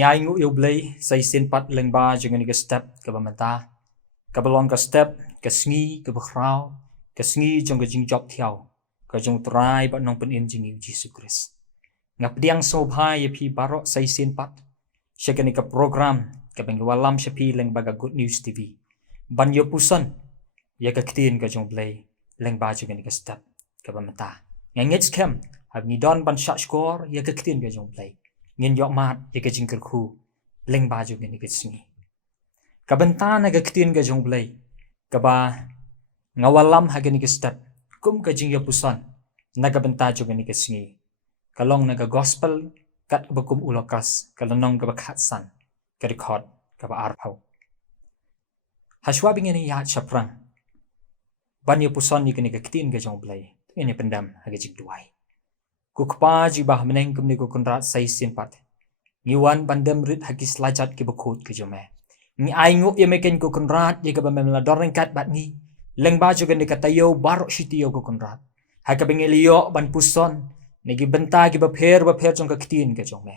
Ngai ngu yêu blay say sin pat leng ba jangan ke step ke bamata ke belong ke step ke sngi ke bakhrau ke sngi jong ke jing job thiao ke jong trai ba nong pen im jing Jesus Christ ngap diang so bhai ye phi baro say sin pat shekani ke program ke bengwalam shepi leng baga Good News TV ban yo pusan ye ke ktin ke jong blay leng ba jangan ke step ke bamata ngai ngets kem hab ni don ban shot score ye ke ktin ke jong blay ngin yok mat ye ke jingker khu leng ba ju ngin ke singi ka benta na ke ktin ke jong blai ka ba ngawalam ha ke ni ke step kum ka jing ya pusan na ka benta ju ngin ke singi kalong na ka gospel kat ba kum ulokas kalonong ka ba khatsan ka record ka ba arphau haswa bingin ya chaprang ban ye pusan ni ke ni ke ktin ke jong blai ini pendam ha ke jing duai kukpa jibah meneng kum ni ko konrat sai sin pat ngiwan bandem rit hakis lajat ke bekut ke jome ngi aingu ye meken ko konrat ye ke bamela doreng kat bat ngi leng ba juga ni katayo barok shitio ko konrat ha ke bengelio ban puson negi benta ke bapher jong ka ktin ke jome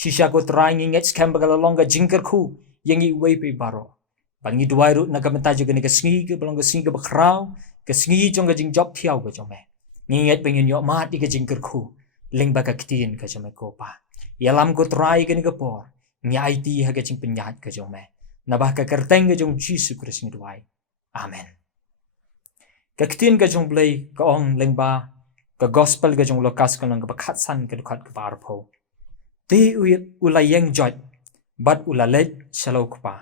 shisha ko trai ngi ngets kem bagala longa jingker khu yengi wei pe baro bangi duai ru na ka benta juga ni ke sngi ke belong ke sngi ke bakrau ke sngi jong ka jing job thiau ke jome nginget pengen yok mat ke jingker khu leng ba ka ktin ke jome ko pa yalam ko try ke ni ke por ngi IT ha ke jing penyat ke jome na bah ka kerteng ke jong Jesus Christ ni duai amen ka ktin ke jong blai ka ong leng ba ka gospel ke jong lokas ka lang ka khatsan ke khat ka par pho ti ulayeng jot bat ulalet shalo pa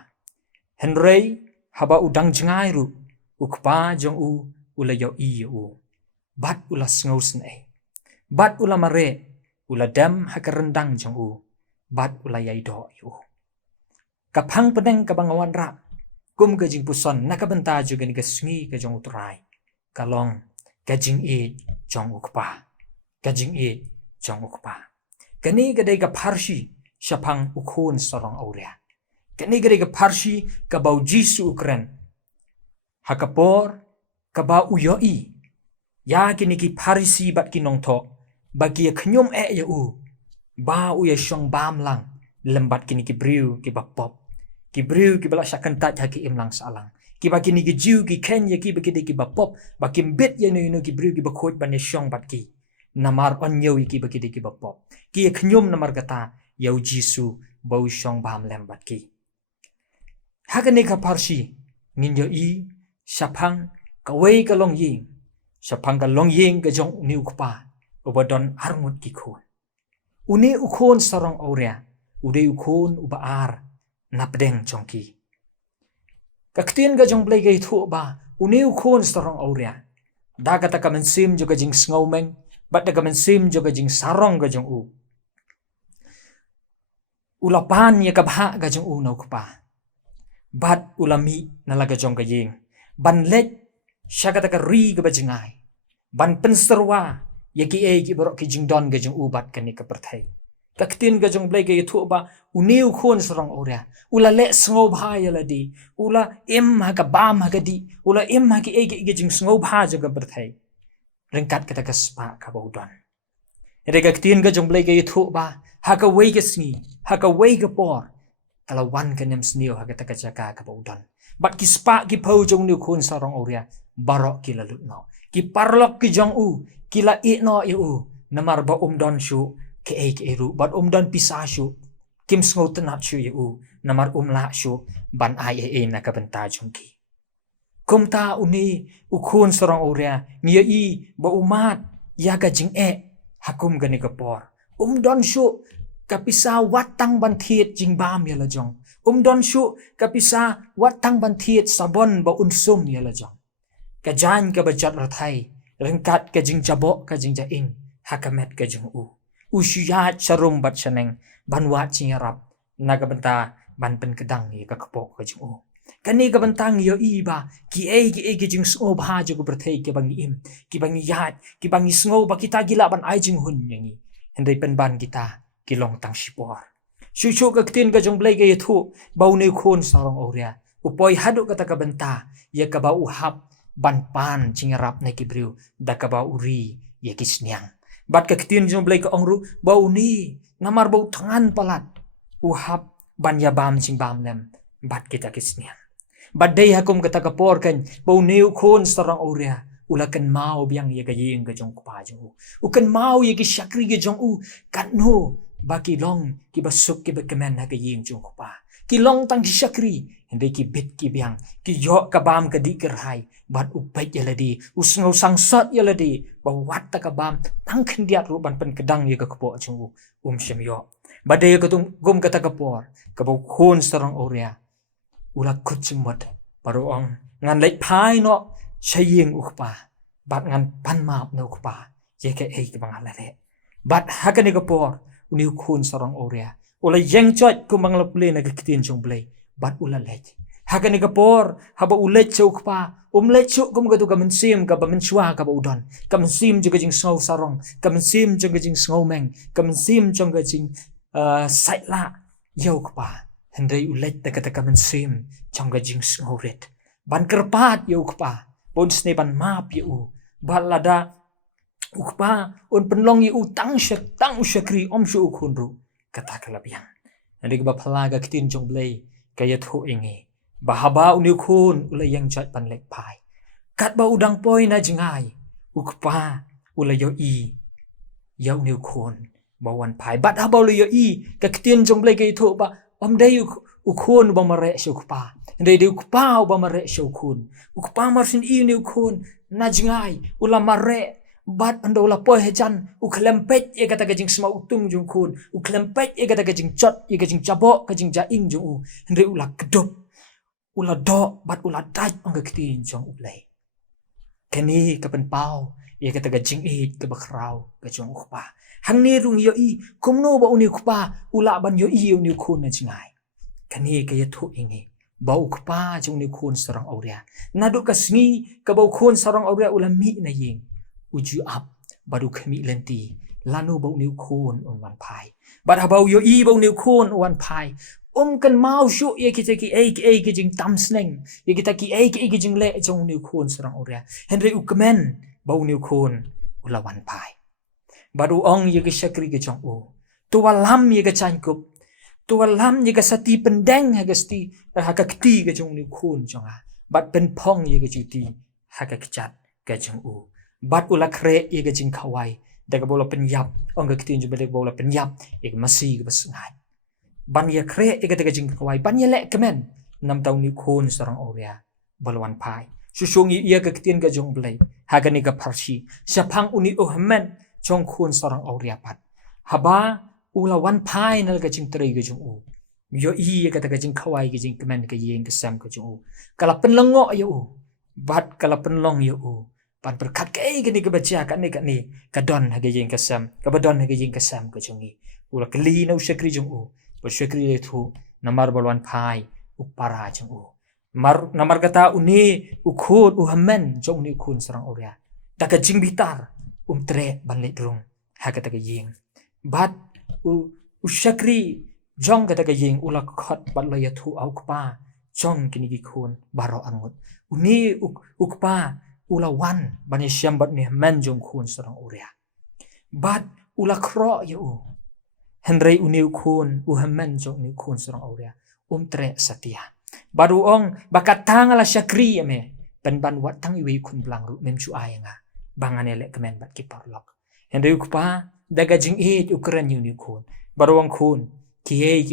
henrei haba udang jengai ru ukpa jong ulayo i u bat ula sngosen bat ula mare ula dam ha rendang jong bat ula yai do yu kapang pedeng ka bangawan ra kum ka jing puson na ka benta juga ni ka sngi ka jong utrai kalong ka jing e jong ukpa ka jing e jong ukpa kani ka dai ka parshi shapang ukhon sorong aurea kani ka dai ka parshi ka bau jisu ukren hakapor ka ba uyoi ya kini ki parisi bat kinong tho bagi khnyum ya ba u ya shong bam lang lembat kini ki briu ki bapop ki briu ki bala shakan tat ha ki imlang salang ki ba kini ki jiu ki ken ya ki ba ki bapop ba ki bet ya no ki briu ki ba khoj ban ya shong bat ki namar onyo ki ba ki bapop ki khnyum namar kata yau jisu bau shong bam lembat ki hagane ka parsi ngin yo i shapang ka wei ka long ying shapang ka long ying ka jong ni ukpa ubadon armut ki khon uni ukhon sarong aurea ude ukhon ubaar napdeng chongki kaktin ga jong blai ga thu ba uni ukhon sarong aurea da kata ka mensim juga jing sngaumeng bat da ka mensim juga jing sarong ga jong ulapan ya ka bha ga jong no ukpa bat ulami nalaga jong ga ying ban let shakata ka ri ga bajengai ban penserwa yaki ki borok ki jingdon ga jong ubat kan ni ka perthai kaktin ga jong blai ga yathu ba uniu khon sarong aurea ula le sngo bha ya ladi ula em ha ka bam ha ga di ula em ha ki ga jing sngo bha ja ga perthai rengkat kata ka spa ka bodon re kaktin ga jong blai ga yathu ba ha ka wei ga sngi ha ka wei ga por kala wan ka nem snio ha ka ta ka jaka ka bodon bat ki spa ki pau jong ni khon sarong aurea barok ki lalut no ki parlok ki jong kila no namar ba don shu ke ru bat don pisa shu kim sngo tanap shu namar la shu ban ai na ka benta jongki kumta uni ukhun sorong aurea ngia i ba umat ya ga jing hakum gani ka por don shu kapisa watang ban thiet jing bam ya la jong don shu kapisa watang ban thiet sabon ba unsum ya la jong ka jan ka bajat rathai rengkat ka jing jabo ka jing jaing hakamet ka jing usyat sharum bat chaneng banwat chingarap naga benta ban pen kedang ye ka kapok ka jing kani ka bentang yo iba ki jing so bha jo berthei ke bangi im ki bangi yat ki bangi sngo ba kita gila ban ai jing hun yangi hendai pen ban kita ki long tang shipor shu ka ktin ka jong blai ga yathu bau ne khon sarong aurea upoi hadu kata ka benta ye ka ba uhap ban pan cingarap na kibriu da ka ba uri ye kisnyang bat ka ktin jong blai ka ongru bau ni namar bau tangan palat uhap banya bam jing bam lem bat kita kisnian badai hakum kata kapor kan bau neu khon sarang aurea ulakan mau biang ye ga yeng ga jong pa jong ukan mau ye ki syakri ga jong kan no baki long ki basuk ki bekemen ha ga yeng jong pa ki long tang ki syakri hende ki bit ki biang ki yo ka bam ka di kerhai bat upai ye ladi usngau sangsat ye ladi bawat ta ka bam tang khendiat ru ban pen kedang ye ga kapo jong shem yo badai ka tum gum kata kapor ka bau khon sarang aurea ula kucimot paru ong ngan lek pai no saying ukpa bat ngan pan map no ukpa ye ke ke bang alare bat hakani kapor uni khun sarang aurea ula yang chot kumang lapule na kitin jong blai bat ula lech hakani kapor haba ulet ukpa lech kum ga tu ka mensim ka ba menchua ka ba udon ka mensim juga jing snow sarong ka mensim juga jing snow meng ka mensim juga jing saitla yo ukpa hendai ulet ta kata kamen sim changga jing ngoret ban kerpat yo ukpa bon sne ban map yo balada ukpa on penlong yo tang syakri shu khunru kata kalabian hendai ba phalaga kitin jong blai kaya tho inge bahaba uni khun ulai yang chat pan lek pai kat ba udang poi na jingai ukpa ulai yo yo ni khun bawan pai bat haba ulai yo ka kitin jong blai kaya tho ba day ukun ba mare shukpa day ukpa ba mare shukun ukpa marsin ini ukun najngai ula mare bat ando ula poe hejan uklempet ye kata gajing sma utung jung kun uklempet ye kata gajing chot ye gajing chabok gajing jaing jung ndre ula kedop ula do bat ula daj ong kitin jong ulai keni kapen pau ye kata gajing ke bakrau gajong ukpa hang ni rung yo kumno ba uni ukpa ula ban yo uni kun na jingai kani kaya thu ingi ba ukpa jong ni kun sarang aurea nadu kasni ka ba kun sarang aurea ula mi na ying uju ap baru kami lenti lanu ba uni kun on wan pai ba ba yo ba uni kun wan pai kan mau shu ye kita ki ke jing tam sneng ye kita ki ke jing le jong ni kun sarang aurea henry ukmen ba uni kun ula wan pai baru ong ye ke syakri ke jong tua lam ye ke cangkup tua lam ye ke sati pendeng ha ke sti ha ke kti ke jong ni khun jong bat pen phong ye ke juti ha ke kechat ke jong bat ula kre ye ke jing khawai da ke bola penyap ong ke ktin jong bola penyap ye ke masi ke basengai ban ye kre ye ke jing khawai ban ye le kemen nam tau ni khun sarang aurea balwan pai susung ye ke ktin ke jong blai ha ke ni ke parsi sapang uni ohmen chong khun sarang aurea pat haba ula wan pai nal ka jing trei ga jong yo ka ta ka jing khawai ga jing kemen ka yeng ka sam ka jong kala penlengo yo bat kala penlong yo pan berkat ka ni ka baca ka ni ka don ha ga jing ka sam ka badon ha ga jing ka sam ka jong ula kli na usyakri jong ba syakri le thu namar balwan pai upara jong namar kata uni ukhut uhamen jong ni khun sarang aurea ta ka jing bitar tre ban le drung ha kata ka yeng bat usyakri jong kata ka yeng ula khot bat la yathu au kpa jong kini gi khun baro angut uni ukpa ula wan ban syam bat ni men jong khun sarang aurea bat ula kro yo henry uni khun uhamen jong ni khun sarang aurea tre satia baru ong bakat tangala syakri ame ban wat tang iwi khun blang ru mem chu ayanga bangane le kemen bat ki parlok henry ukpa daga jing ukran yuni khun barwang khun ki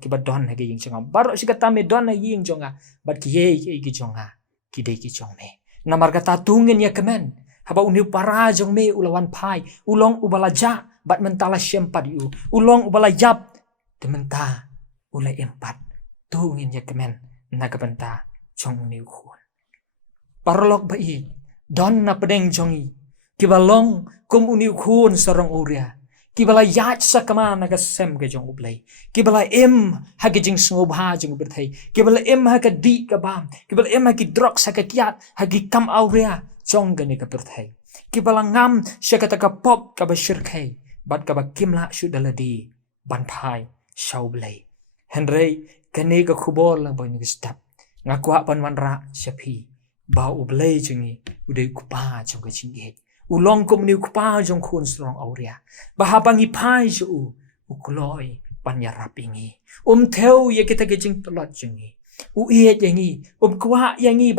ki badon ha gi jinga baro sikata me don ha ying jonga bat ki jonga ki de ki jong me namar kata tungin ya kemen haba uni para jong me ulawan pai ulong ubalaja bat mentala syempat yu ulong ubala yap dementa ula empat tungin ya kemen naga benta jong ni khun parlok bai don na pedeng jongi kibalong kum uni khun sarang aurea kibala yat sakama naga sem ke jong ublai kibala ha ke jing sngob ha jong berthai kibala ha ke di ka bam kibala ha ke drugs ha ke kiat ha ke kam aurea jong gane ka berthai kibala ngam syakata ka pop ka bashir khai bat ka ba kimla shudaladi ban phai shau blai henry kane ka khubol lang boy ni step ngakwa pan wanra shapi ba ublai jingi udai kupa jong ka jingi ulong kom ni kupa jong khun strong aurea bahabangi pai ju ukloi nyarap ingi theo ya kita gejing telot jengi uiet yangi kwa yangi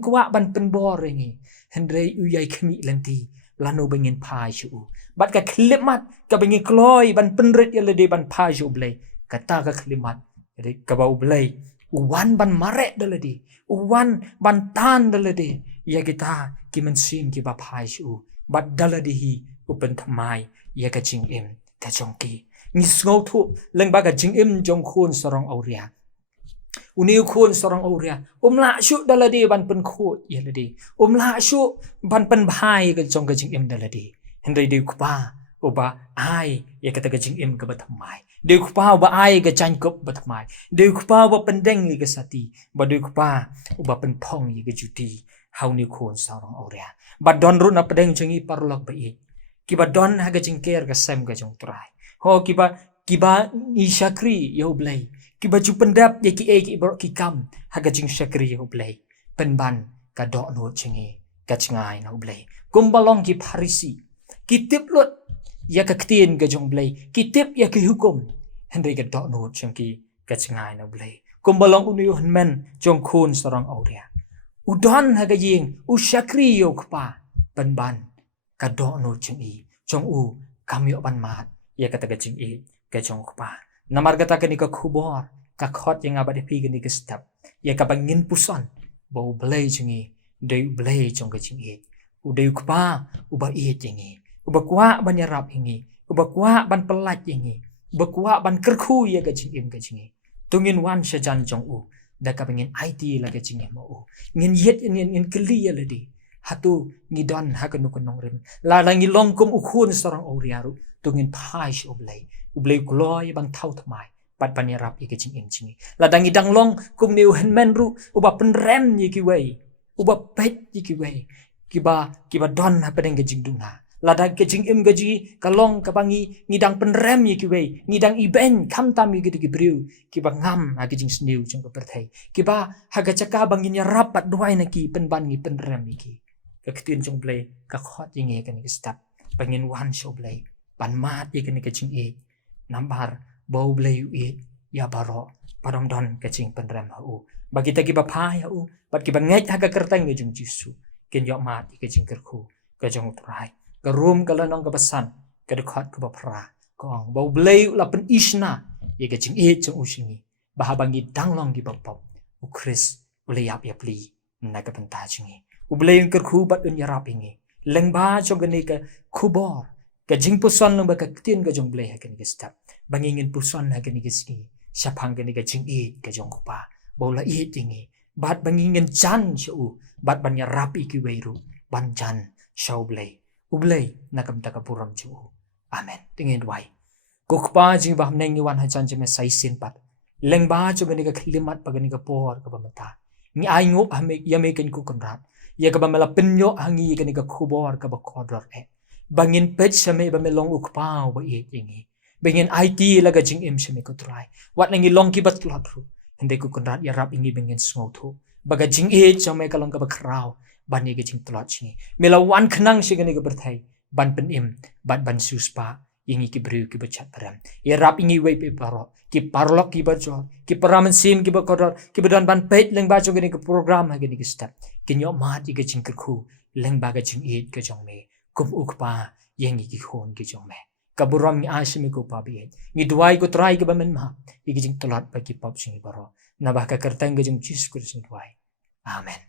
kwa ban penbor yangi hendrei uyai kemi lenti lano bengin paju bat ka klimat ka bengin kloi ban penret ya lede ban paju blai kata ka klimat jadi ka bau blai uwan ban marek dalade uwan ban tan dalade ya kita ki mensim ki ba paju bat dalade hi upen thamai ya ka jing im ka jongki ni ngau thu leng ba ka jing im jong khun sorong auria uniu khun sorong auria la shu dalade ban pen khot ya lade la shu ban pen bhai ka jong ka jing im dalade hendai de kupa uba ai ya kata ka jing im ka bathamai de kupa uba ai ka chan kop bathamai de kupa uba pendeng ni ka sati ba de kupa uba pen phong ni ka juti hau ni khun sorong auria ba don ru na pedeng jengi parlok ba i kiba don ha ka jing ker ka sem ka jong trai ho kiba ni shakri yo blai kiba ju pendap ye ki e ki bro ki kam ha ka jing shakri yo blai penban ka do no chingi ka chingai no blai kumbalong ki pharisi kitip lot ya ka ktien ka jong blai kitip ya ki hukum hendai ka do no chingi ka chingai no blai kumbalong unu hanmen jong khun sarang auria udon ha ka ying u shakri yo kpa penban ka do no chingi jong u kam yo ban mat ya kata ka chingi ka jong kpa namar kata ka ni ka khubor ka khot yang abade pi ka ni ka step ya ka bangin puson bau blai chingi dei blai jong ka chingi u dei kpa u ba i chingi u ba kwa ban yarap hingi u ba kwa ban pelat hingi u ba kwa ban kerkhu ya ka chingi tungin wan shajan jong u da ka bangin IT la ka chingi mo u ngin yet ngin kli ya ladi hatu ngidon ha ka nu ko nong rim la la ngi longkum u khun sarang oriaru tungin phaish ublei gloi bang thau thamai pat panyarap ye ke ching chingi la dangi danglong kum neu henmen ru uba penrem ye ki wei uba pet ye ki wei kiba don ha pedeng ke jing duna la da ke jing im gaji kalong kabangi ngidang penrem ye ki wei ngidang iben kam tam ye ki briu kiba ngam ha ke jing sneu jong ko perthai kiba ha ga chaka bangi nyarap pat duai na ki penban ngi penrem ye ki ka ktin jong blei ka khot ye nge kan ki stap bangin wan show blei ban mat ye kan ke jing nambar bau blei ya baro padong don ke jing penrem hu bagi ta ki ba pha ya bat ki ba ngai ha ka kertang nge jong jisu ken yo mat ke jing kerku ke jong trai ke room ke lanong ke pesan ke dekat ke ba pra kong bau blei la pen isna ye ke jing jong usingi bah bangi danglong ki ba pop u chris blei ap ya pli na ka penta jingi u blei kerku bat un yarap ingi lengba jong ke ni ke khubor ka jing puson lomba ka tin ka jong blei ha ka ni step bangingin puson ha ka ni ski syapang ka ni ka jing ka jong pa bola tingi bat bangingin jan shu bat banya rapi ki weiru ban jan shau blei ublei nakam ta ka puram chu amen tingin wai kokpa jing ba hamneng ni wan ha chan jeme sai sin pat lengba chu ka ni ka khlimat pa ka ni ka por ka ba mata ni ai ngop hame yame ken ku konrat ya ka ba mala penyo hangi ka ni ka khubor ka ba khodor bangin pet same ba melong ukpau ba tingi bangin IT laga jing im same ko try wat nangi long ki bat klot ru hende ku konrat ya rap ingi bangin sngo thu baga jing same ka long ka ba krau ban ye jing tlot chi mela wan khnang shi gani ka berthai ban pen im ban suspa ingi ki bru ki bachat param ya rap ingi we pe paro ki parlok ki bajo ki paraman sim ki ba kodor ki badan ban pet leng ba jo gani ka program ha gani ki step kinyo mat ye jing ku leng ba ga jing ka jong me kum ukpa yengi ki khon ki jong me kaburam ni ashimi ko pa bi ni duai ko try ke ba men ma ki jing tolat pa ki pop sing baro na ba ka kertang ke jing jis ko sing duai amen